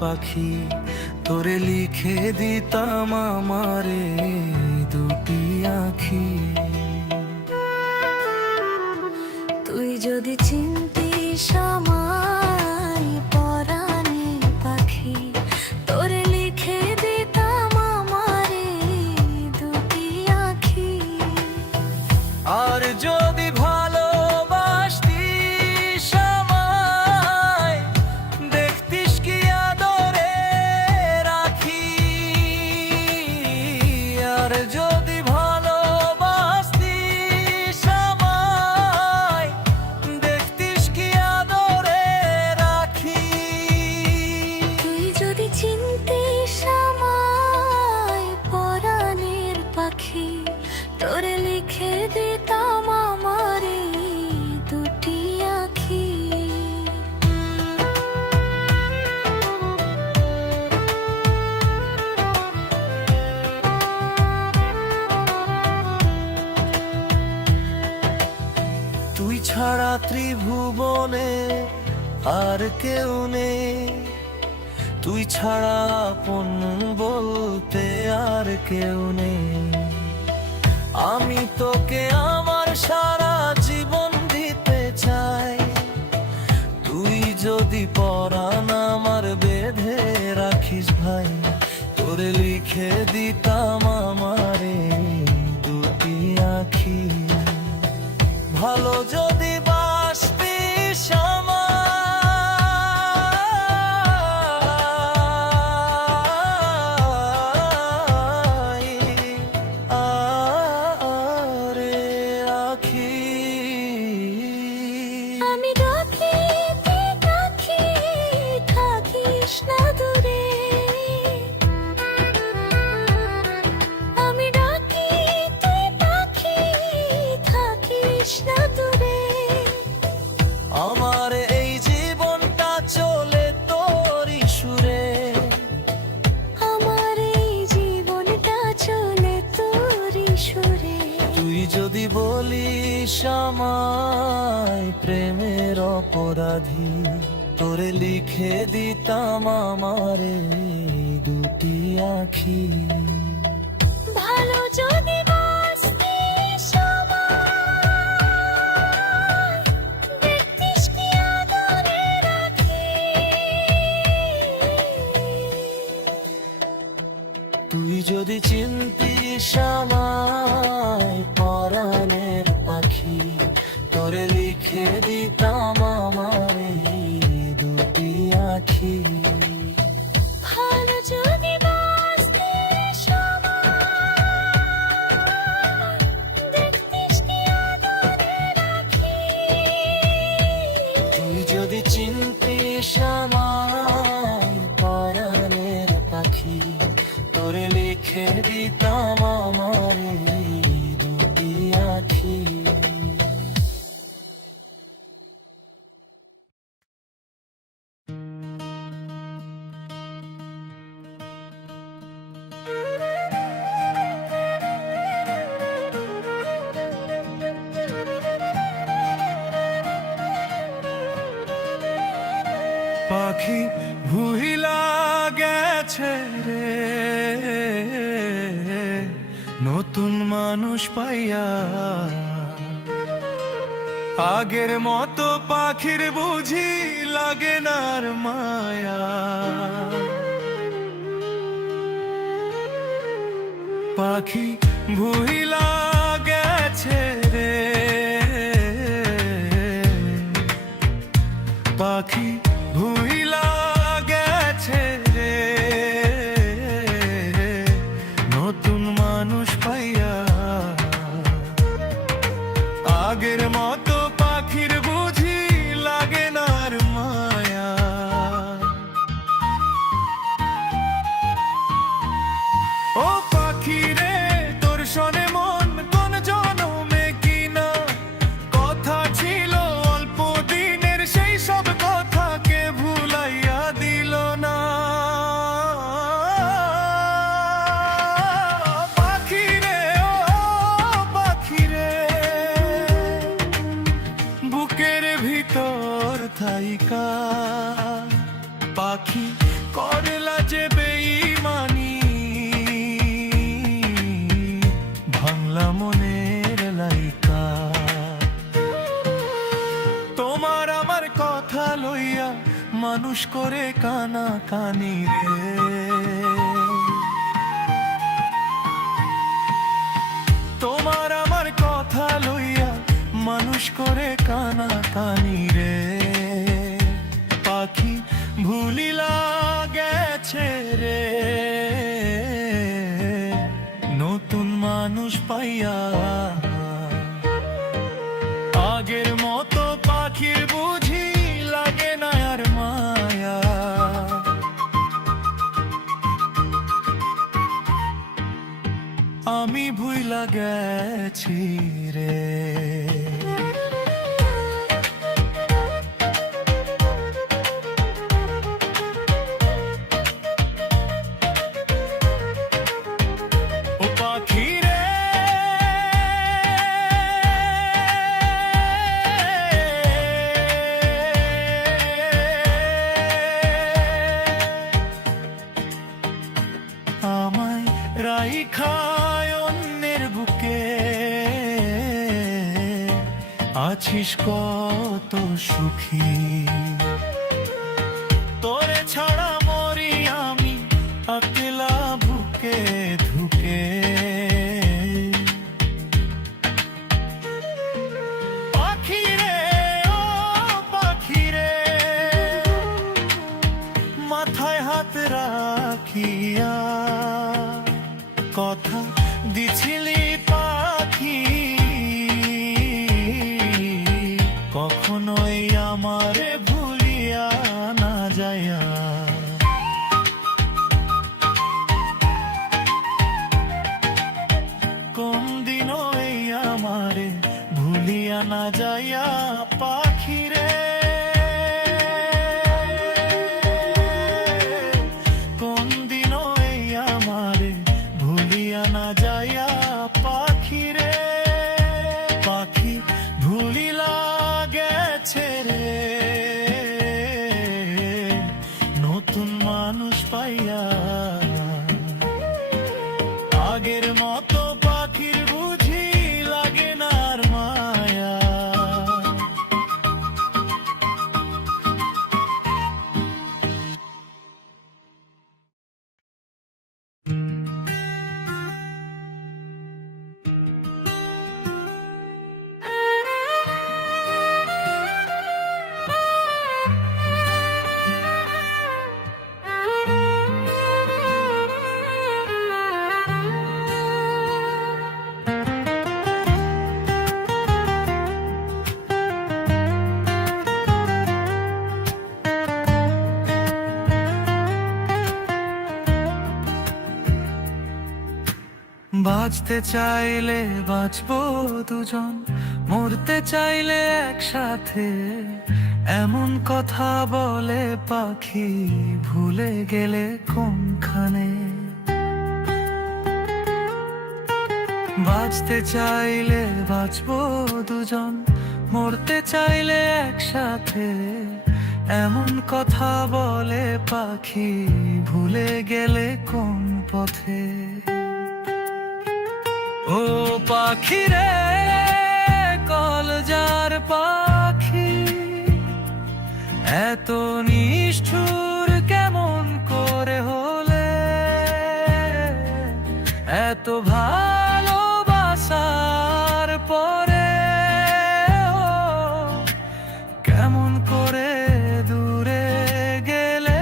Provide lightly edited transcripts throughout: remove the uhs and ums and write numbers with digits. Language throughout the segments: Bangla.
পাখি, তোরে লিখে দিতাম আমারে দুটি আঁখি। তুই যদি চিনতিস আমায় পরাণে পাখি, তোরে লিখে দিতাম আমারে দুটি আঁখি। আর যদি ভালোবাসতিস আমায়, দেখতিস কি আদরে রাখি। আর যদি ভালোবাসতিস আমায়, দেখতিস কি আদরে রাখি। তুই যদি চিনতিস আমায় পরাণের পাখি, তোরে লিখে দিতাম আমারে দুটি আঁখি। তুই ছাড়া ত্রিভুবনে আর কেউ নেই, তুই ছাড়া আপন বলতে আর কেউ নেই। আমি তোকে আমার সারা জীবন দিতে চাই, তুই যদি পরাণ আমার বেঁধে রাখিস ভাই, তোরে লিখে দিতাম আমারে দুটি আঁখি। ভালো যদি বাসতিস আমায়, আরে আঁখি। আমি ডাকি তুই ডাকি, থাকিস না দূরে। আমি ডাকি তুই ডাকি, থাকিস না দূরে। আমার এই জীবনটা চলে তোরই সুরে, আমার এই জীবনটা চলে তোরই সুরে। তুই যদি বলিস আমায় প্রেমের অপরাধী, তোরে লিখে দিতাম আমারে দুটি আঁখি। ভালো যদি বাসতিস আমায়, দেখতিস কি আদরে রাখি। তুই যদি চিনতিস আমায় পরাণের পাখি, তোরে লিখে দিতাম আমারে দুটি আঁখি। ভালো যদি বাসতিস আমায়, দেখতিস কি আদরে রাখি। তুই যদি চিনতিস আমায় পরাণের পাখি, তোরে লিখে দিতাম আমারে দুটি আঁখি। পাখি ভুইলা গেছে রে নতুন মানুষ পাইয়া, আগের মতো পাখির বুঝি লাগে না আর মায়া। পাখি ভুইলা গেছে রে, পাখি ভুইলা গেছে রে নতুন মানুষ পাইয়া। আগের মতো পাখির বুঝি লাগে না আর মায়া। ও পাখি রে তোর শোনে মন কোন জনমে কিনা কথা ছিল অল্প দিনের, সেই সব কথাকে ভুলাইয়া দিল না। পাখি রে ও পাখি রে, বুকের ভিতর থাইকা পাখি করে কানা কানি রে। তোমার আমার কথা লইয়া মানুষ করে কানা কানি রে। পাখি ভুলিলা গেছে রে, নতুন মানুষ পাইয়া। আগের মতো পাখির বুঝি লাগে না আর মায়া। আমি ভুইলা গেছি রে। ও পাখি রে, আমায় রাইখায় অন্যের বুকে, আছিস কত সুখী। তোরে ছাড়া মরি আমি একলা বুকে ধুকে। পাখি রে, ও পাখি রে, মাথায় হাত রাখিয়া কথা দিছিলি পাখি, কখনোই আমারে ভুলিয়া না যায়া। কোন দিনও এই আমারে ভুলিয়া না যায়া পাখি রে। কোন দিনও এই আমারে ভুলিয়া না যায়া পাখি রে। পাখি ভুলিলা গেছে রে, নতুন মানুষ পাইয়া। আগের মতো পাখির বুঝি লাগে না আর মায়া। বাঁচতে চাইলে বাঁচবো দুজন, মরতে চাইলে একসাথে, এমন কথা বলে পাখি ভুলে গেলে কোনখানে। বাঁচতে চাইলে বাঁচবো দুজন, মরতে চাইলে একসাথে, এমন কথা বলে পাখি ভুলে গেলে কোন পথে। ও পাখি রে, কলজার পাখি, এত নিষ্ঠুর কেমন করে হলে? এত ভালোবাসার পরে কেমন করে দূরে গেলে?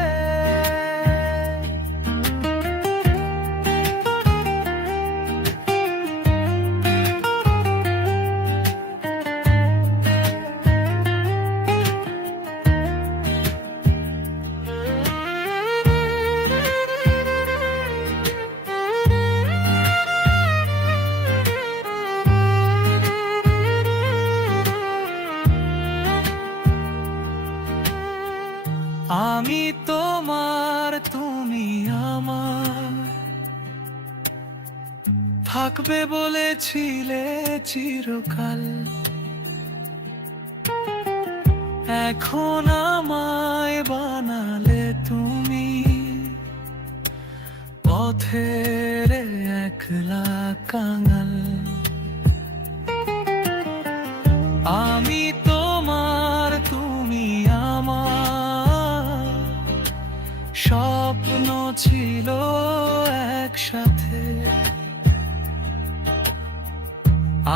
আমি তোমার, তুমি আমার, থাকবে বলেছিলে চিরকাল। এখন আমায় বানালে তুমি পথের একলা কাঙাল। আমি তোমার, তুমি আমার, ছিল একসাথে,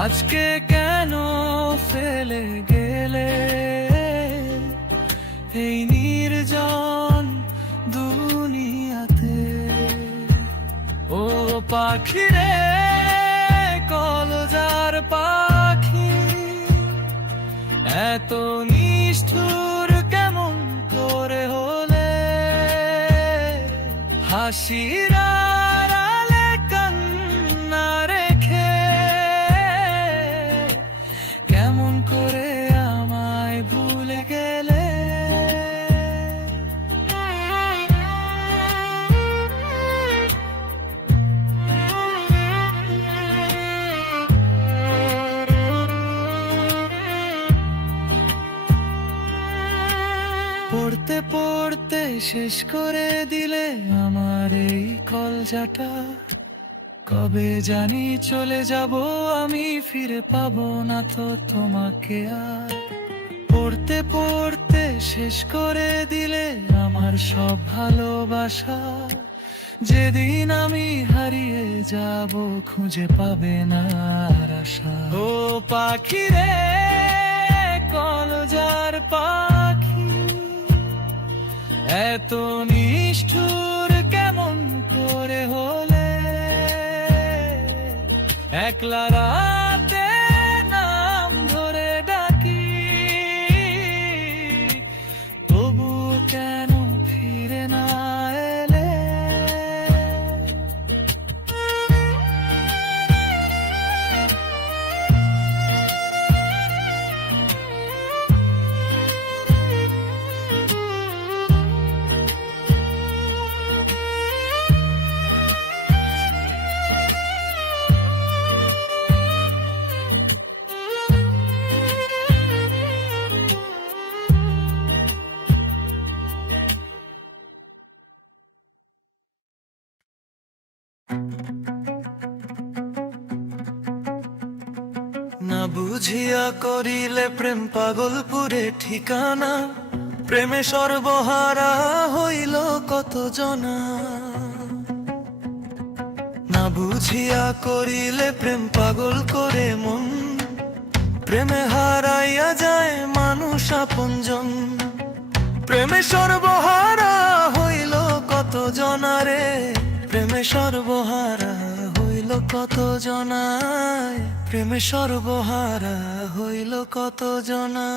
আজকে কেন ফেলে গেলে এই নির্জন দুনিয়াতে? ও পাখি রে, কলজার পাখি, এত নিষ্ঠুর কেমন করে হলে? হাসির আড়ালে কান্না রেখে কেমন করে আমায় ভুলে গেলে? পড়তে পড়তে শেষ করে দিলে আমার এই কলজাটা, কবে জানি চলে যাব আমি, ফিরে পাবো না তো তোমাকে আর। পড়তে পড়তে শেষ করে দিলে আমার সব ভালোবাসা, যেদিন আমি হারিয়ে যাব খুঁজে পাবে না আর আশা। ও পাখি রে, কলজার পাখি, এত নিষ্ঠুর কেমন করে হলে? একলা রাতে নাম ধরে ডাকি, তবু কেন ফিরে না এলে? না বুঝিয়া করিলে প্রেম পাগলপুরে ঠিকানা, প্রেমে সর্বহারা হইল কত জনা। না বুঝিয়া করিলে প্রেম পাগল করে মন, প্রেমে হারাইয়া যায় মানুষ আপনজন। প্রেমে সর্বহারা হইল কত জনারে, প্রেমে সর্বহারা হইল কত জনায়, প্রেমে সর্বহারা হইল কত জনা।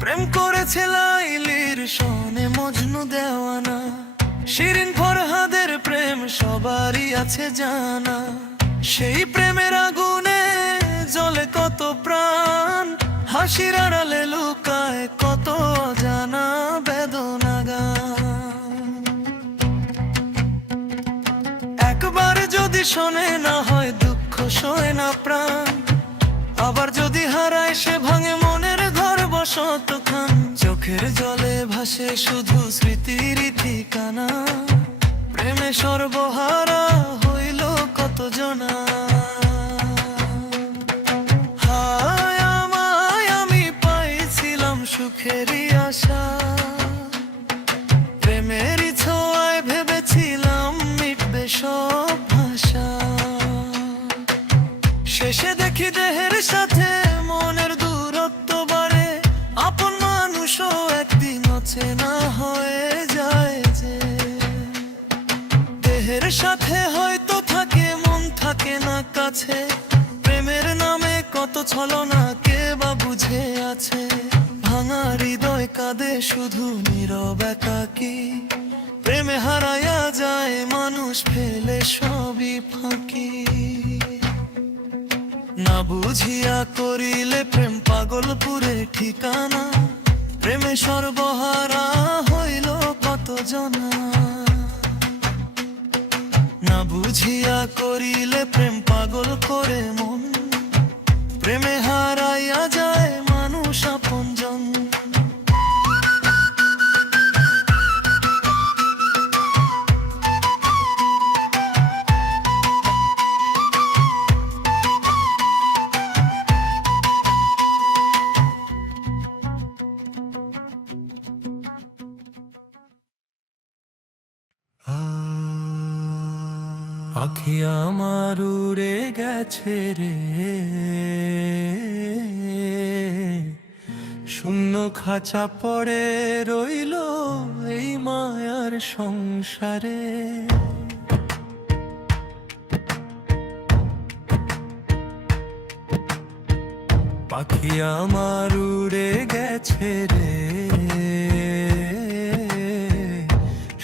প্রেম করেছে লাইলির শোনে মজনু দেওয়ানা, শিরিন ফরহাদের প্রেম সবারই আছে জানা। সেই প্রেমের আগুনে জ্বলে কত প্রাণ, হাসির আড়ালে লুকায় কত অজানা বেদনা গান। একবার যদি শোনে না হয় দুঃখ সয় না প্রাণ, আবার যদি হারায় সে ভাঙে মনের ঘর বসতখান। চোখের জলে ভাসে শুধু স্মৃতির ঠিকানা, প্রেমে সর্বহারা হইল কত জনা। হায় আমায় আমি পাইছিলাম সুখেরই আশা, প্রেমেরই ছোঁয়ায় ভেবেছিলাম মিটবে সব ভাষা। শেষে দেখি দেহের সাথে মনের দূরত্ব বাড়ে, আপন মানুষও একদিন অচেনা হয়ে যায় যে। দেহের সাথে হয়তো থাকে মন থাকে না কাছে, প্রেমের নামে কত ছলনা কে বা বুঝে আছে। ভাঙা হৃদয় কাঁদে শুধু নীরব একাকী, প্রেমে হারায়া যায় মানুষ ফেলে সবই ফাঁকি। না বুঝিয়া করিলে প্রেম পাগলপুরে ঠিকানা, প্রেমে সর্বহারা হইল কত জনা। না বুঝিয়া করিলে প্রেম পাগল করে মন, প্রেমে হারাইয়া যায়। মানুষ আপনজন। পাখি আমার উড়ে গেছে রে, শূন্য খাঁচা পড়ে রইল এই মায়ার সংসারে। পাখি আমার উড়ে গেছে রে,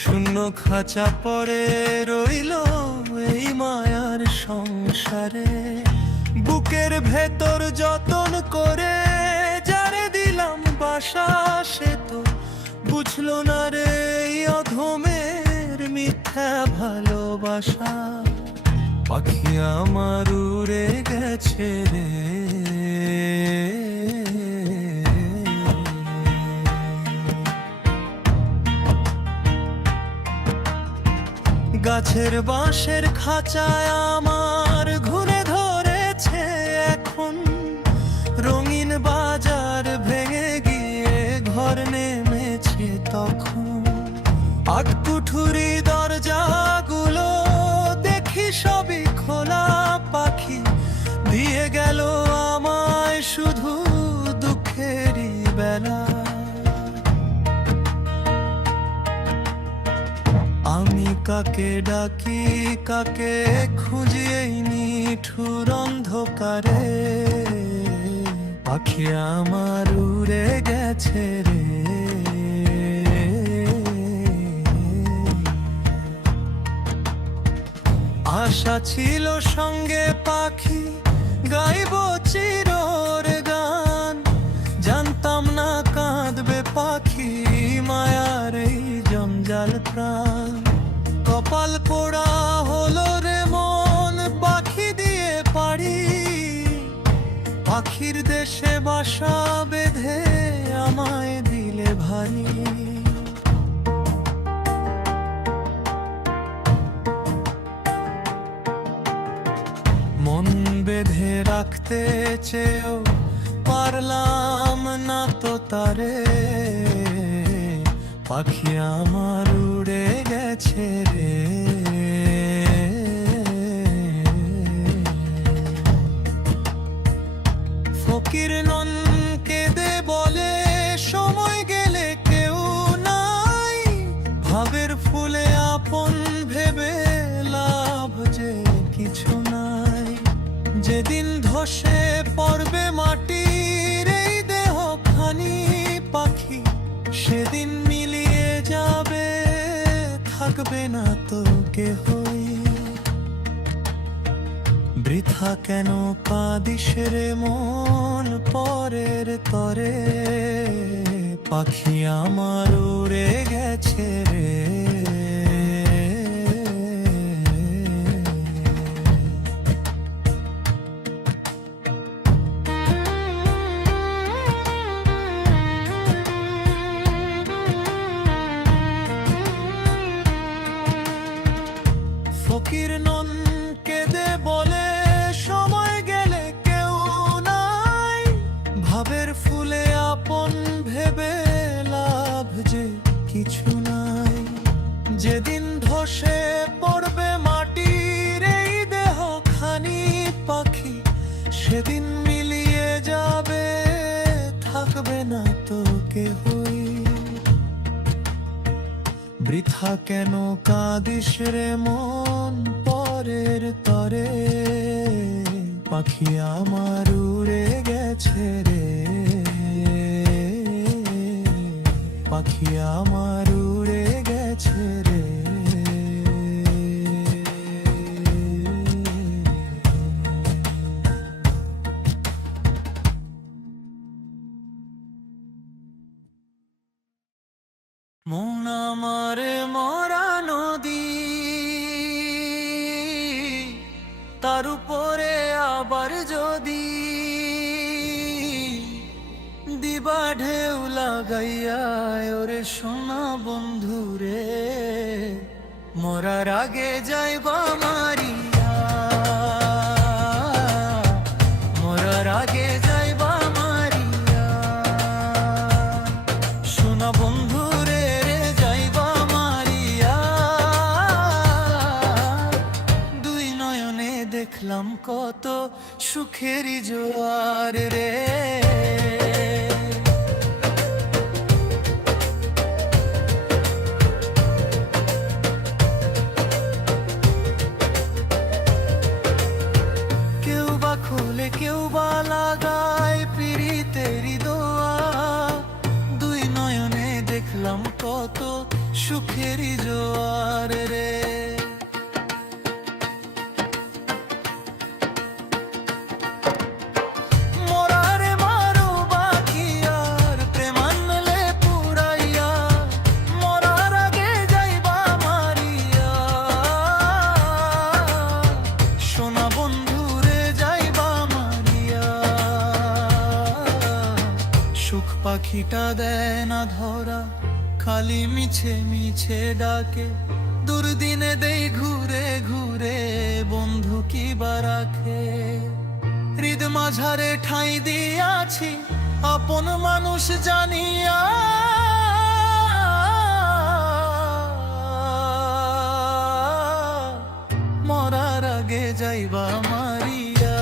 শূন্য খাঁচা পড়ে রইল এই মায়ার সংসারে। বুকের ভেতর যতন করে যারে দিলাম বাসা, সে তো বুঝলো না রে এই অধমের মিথ্যা ভালোবাসা। পাখি আমার উড়ে গেছে রে, গাছের বাঁশের খাঁচায় আমার ঘুরে ধরেছে এখন, রঙিন বাজার ভেঙে গিয়ে ঘর নেমেছে তখন। আট কুঠুরি দরজাগুলো দেখি সবই খোলা, পাখি দিয়ে গেল আমায় শুধু দুঃখেরই বেলা। আমি কাকে ডাকি কাকে খুঁজি এই নিঠুর অন্ধকারে। পাখি আমার উড়ে গেছে রে, আশা ছিল সঙ্গে পাখি গাইব চিরর গান, জানতাম না কাঁদবে পাখি মায়ার এই জঞ্জাল প্রাণ। কপাল পোড়া হলো রে মন পাখি দিয়ে পারি, পাখির দেশে বাসা বেঁধে আমায় দিলে ভারী। মন বেঁধে রাখতে চেয়েও পারলাম না তো তারে। পাখি আমার উড়ে গেছে রে, ফকির নন কেঁদে বলে সময় গেলে কেউ নাই, ভাবের ফুলে আপন ভেবে লাভ যে কিছু নাই। যেদিন ধসে পড়বে মাটির এই দেহ খানি পাখি, সেদিন মিলিয়ে যাবে থাকবে না তো কেহই। বৃথা কেন কাঁদিস রে মন পরের তরে, পাখি আমার উড়ে গেছে রে। ফকির নন কেঁদে বলে সময় গেলে কেউ নাই, ভাবের ফুলে আপন ভেবে লাভ যে কিছু নাই। যেদিন ধসে পড়বে মাটির এই দেহ খানি পাখি, সেদিন মিলিয়ে যাবে থাকবে না তো কেহই। বৃথা কেন কাঁদিস রে মন পরের তরে, পাখি আমার উড়ে গেছে রে, পাখি আমার উড়ে গেছে রে। মন আমার মরা নদী, তার উপরে আবার যদি লাগাইয়া ওরে সোনা বন্ধু রে, মরার আগে যাইবা মারিয়া, মরার আগে যাইবা মারিয়া, সোনা বন্ধু রে যাইবা মারিয়া। দুই নয়নে দেখলাম কত সুখেরই জোয়ার রে, খুলে কেউ বা লাগায় পিরিতেরি দোয়া। দুই নয়নে দেখলাম কত সুখেরই জোয়ার রে, মরারে মারো বাকি আর প্রেমানলে পুরাইয়া, মরার আগে যাইবা মারিয়া, সোনা বন্ধু সুখ পাখিটা দেয় না ধরা, খালি মিছে মিছে ডাকে, দুর্দিনে দেই ঘুরে ঘুরে বন্ধু কি বা রাখে। হৃদ মাঝারে ঠাঁই দিয়াছি আপন মানুষ জানিয়া, মরার আগে যাইবা মারিয়া,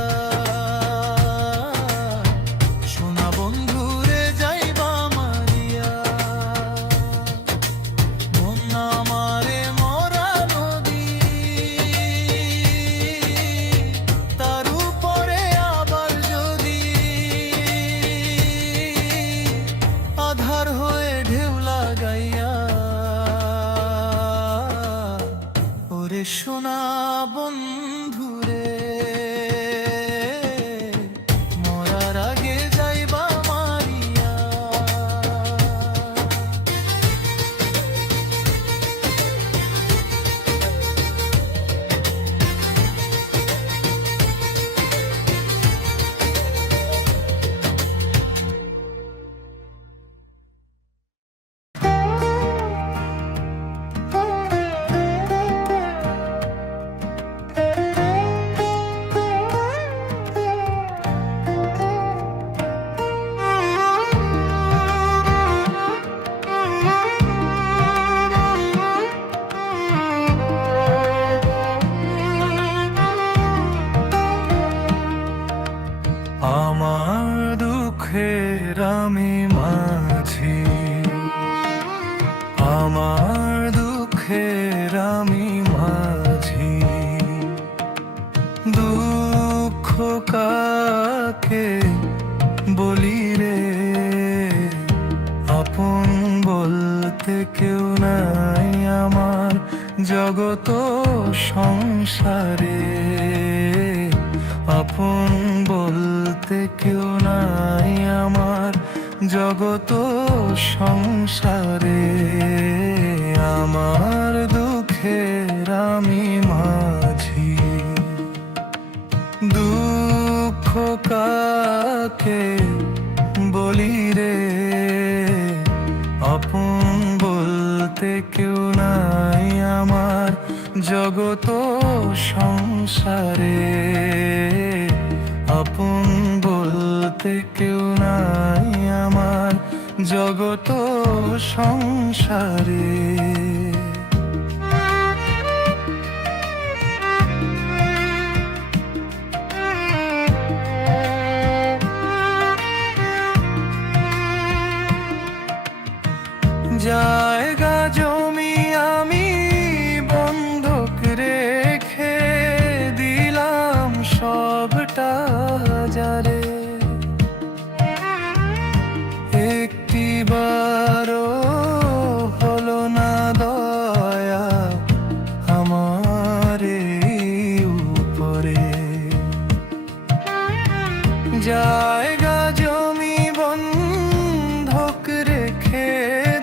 সোনা বন্ধু রে, মরার আগে যাইবা মারিয়া। আমার দুঃখের আমি মাঝি, আমার দুঃখের আমি মাঝি, দুঃখ কাকে বলি রে, আপন বলতে কেউ নাই আমার জগত সংসারে, আপন বলতে কেউ নাই আমার জগত সংসারে। আমার দুঃখের আমি মাঝি, দুঃখ কাকে বলি রে, আপন বলতে কেউ নাই আমার জগত সংসারে, আপন বলতে কেউ নাই আমার জগত সংসারে। জায়গা জমি আমি বন্ধক রেখে দিলাম সবটা যারে, একটিবারও হলো না দয়া আমার উপরে। জায়গা জমি বন্ধক রেখে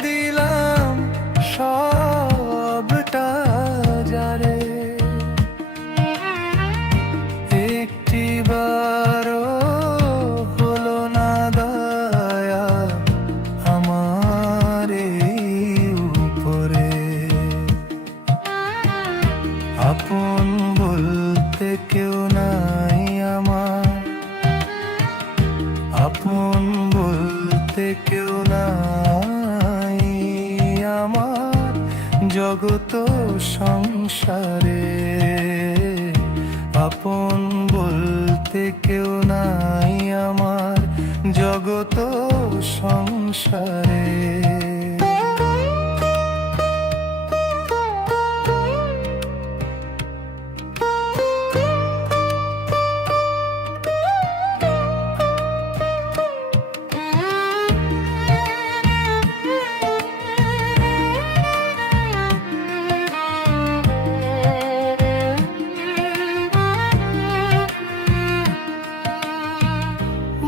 দিলাম সব জগত সংসারে আপন বলতে কেউ নাই আমার জগত সংসারে।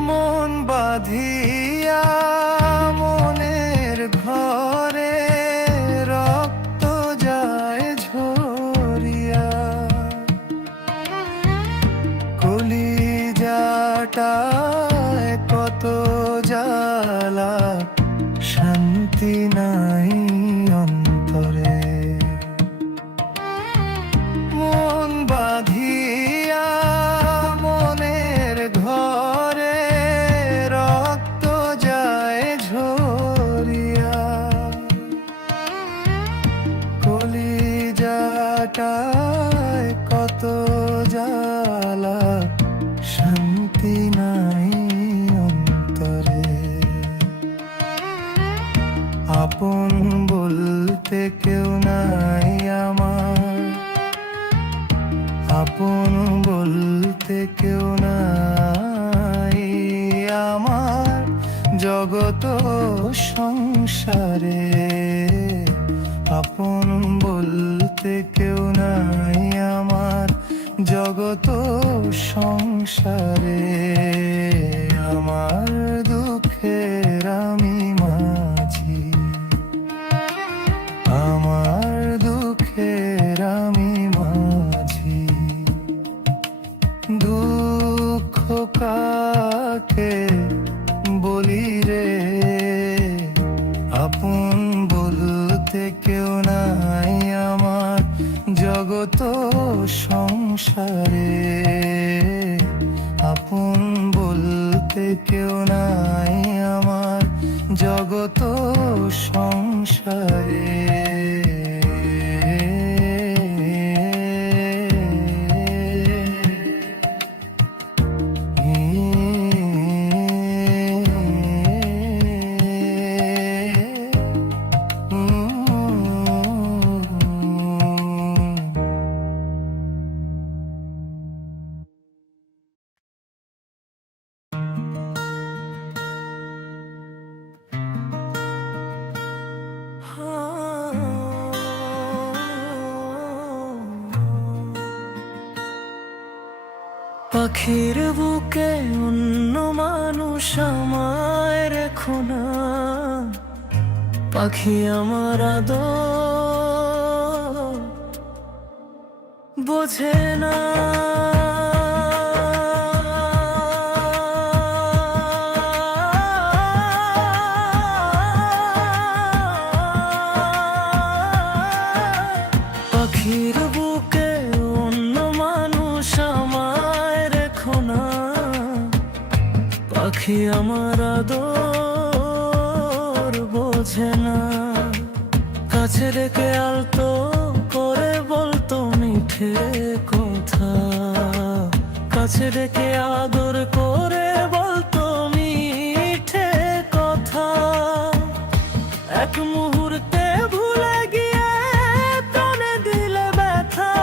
মন বাঁধিয়া মনের ঘরে রক্ত যায় ঝরিয়া, কলিজাটায় কত জ্বালা শান্তি নাই অন্তরে। মন বাঁধিয়া মনের ঘরে রক্ত যায় ঝরিয়া, কলিজাটায় কত জ্বালা শান্তি নাই অন্তরে। আপন বলতে কেউ নাই আমার, আপন বলতে কেউ নাই আমার জগত সংসারে। আপন বলতে কেউ নাই আমার জগত সংসারে। আমার দুঃখের আমি মাঝি, আমার দুঃখের আমি মাঝি। দুঃখ কাকে বলি রে, আপন বলতে কেউ নাই আমার জগত সংসারে। আপন বলতে কেউ নাই আমার জগত সংসারে। পাখির বুকে অন্য মানুষ আমায় রেখো না, পাখি আমার আদর বোঝে না। পাখির বুকে অন্য মানুষ আমায় রেখো না, পাখি আমার আদর বোঝে না। কাছে রেখে আলতো করে বলতো মিঠে কথা, কাছে রেখে আদর করে বলতো মিঠে কথা। এক মুহূর্তে ভুলে গিয়ে প্রাণে দিলে ব্যথা,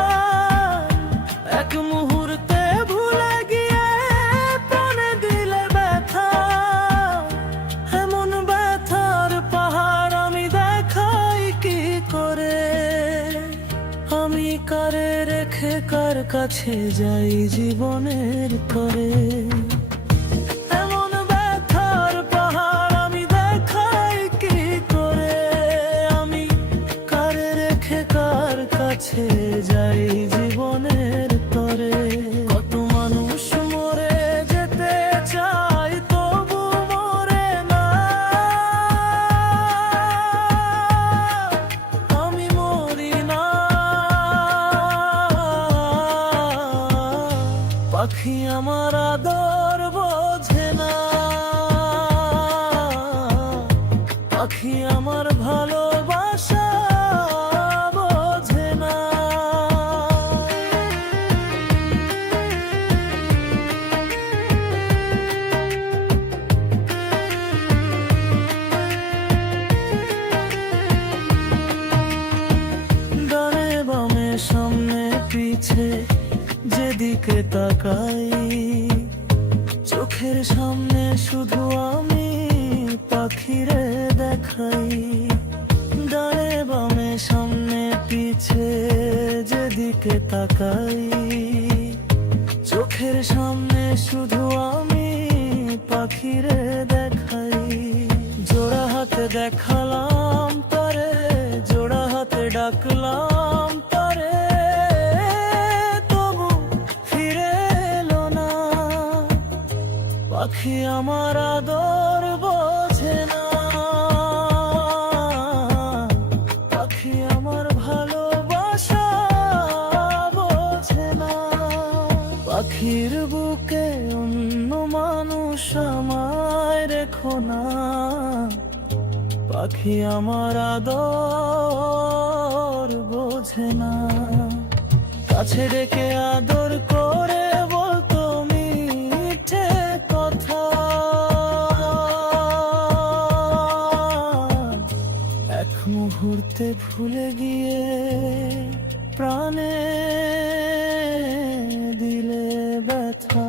এক মুহূর্তে ভুলে গিয়ে প্রাণে দিলে ব্যথা। এমন ব্যথার পাহাড় আমি দেখাই কি করে, আমি কারে রেখে কার কাছে যাই জীবনের পরে। এমন ব্যথার পাহাড় আমি দেখাই কি করে, আমি কারে রেখে কার কাছে যাই জীবনের তরে। কত মানুষ মরে যেতে চায় তবু মরে না, আমি মরি না। পাখি আমার আদর বোঝে না, পাখি আমার ভালোবাসা তাকাই, চোখের সামনে শুধু আমি পাখিরে দেখাই। ডানে বামে সামনে পিছে যেদিকে তাকাই, চোখের সামনে শুধু আমি পাখিরে দেখাই। জোড়া হাতে দেখালাম তারে, জোড়া হাতে ডাকলাম তারে, তবু ফিরে এলো না। পাখি আমার আদর বোঝে না, পাখি আমার ভালোবাসা বোঝে না। পাখির বুকে অন্য মানুষ আমায় রেখো না, পাখি আমার আদর বোঝে না। কাছে ডেকে আদর করে বলতো মিঠে কথা, এক মুহূর্তে ভুলে গিয়ে প্রাণে দিলে ব্যথা।